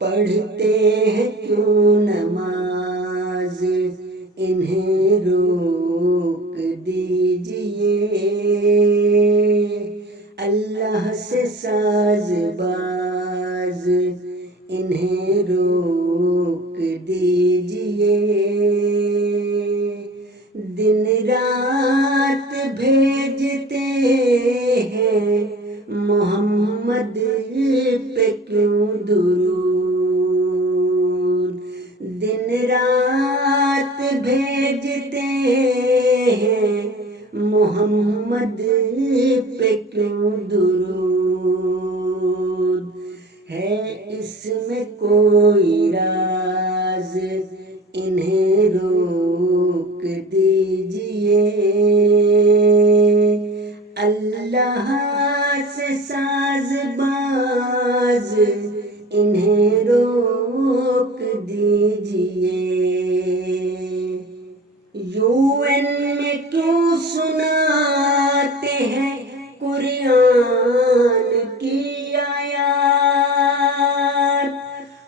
پڑھتے ہیں کیوں نماز انہیں روک دیجئے، اللہ سے ساز باز انہیں روک دیجئے، دن رات بھیجتے ہیں محمد پہ کیوں درود، دن رات بھیجتے ہیں محمد پہ کیوں درود، ہے اس میں کوئی راز انہیں روک دیجئے، اللہ سے ساز باز انہیں روک دیجئے، UN میں کیوں سناتے ہیں قرآن کی آیات،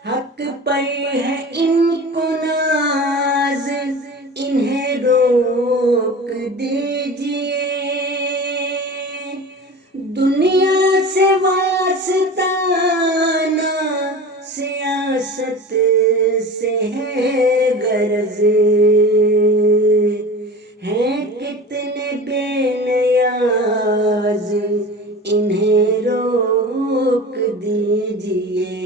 حق پر ہے ان کو ناز انہیں روک دیجئے، دنیا سے واسطہ نہ سیاست سے ہے غرض، ہیں کتنے بے نیاز انہیں روک دیجئے،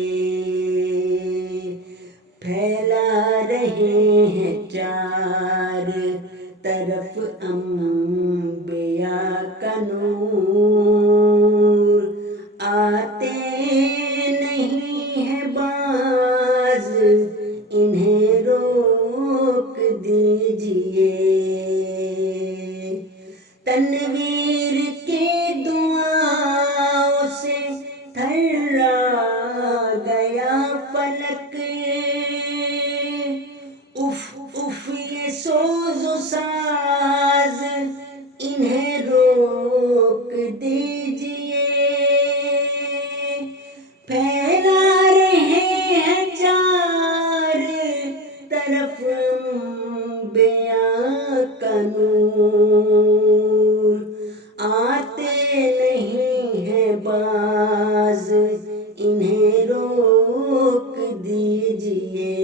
پھیلا رہے ہیں چار طرف انبیاء کا نور، آتے نہیں ہے باز انہیں روک دیجئے، تنویر کی دعاؤں سے تھرا گیا فلک، اف اف یہ سوز و ساز انہیں روک دیجئے، پھیلا رہے ہیں چار طرف انبیاء کا نور، آتے نہیں ہیں باز انہیں روک دیجئے،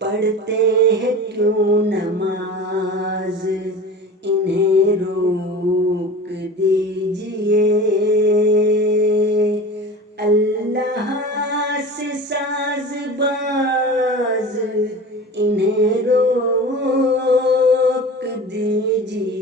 پڑھتے ہیں کیوں نماز انہیں روک دیجئے، اللہ سے ساز باز انہیں روک دیجئے۔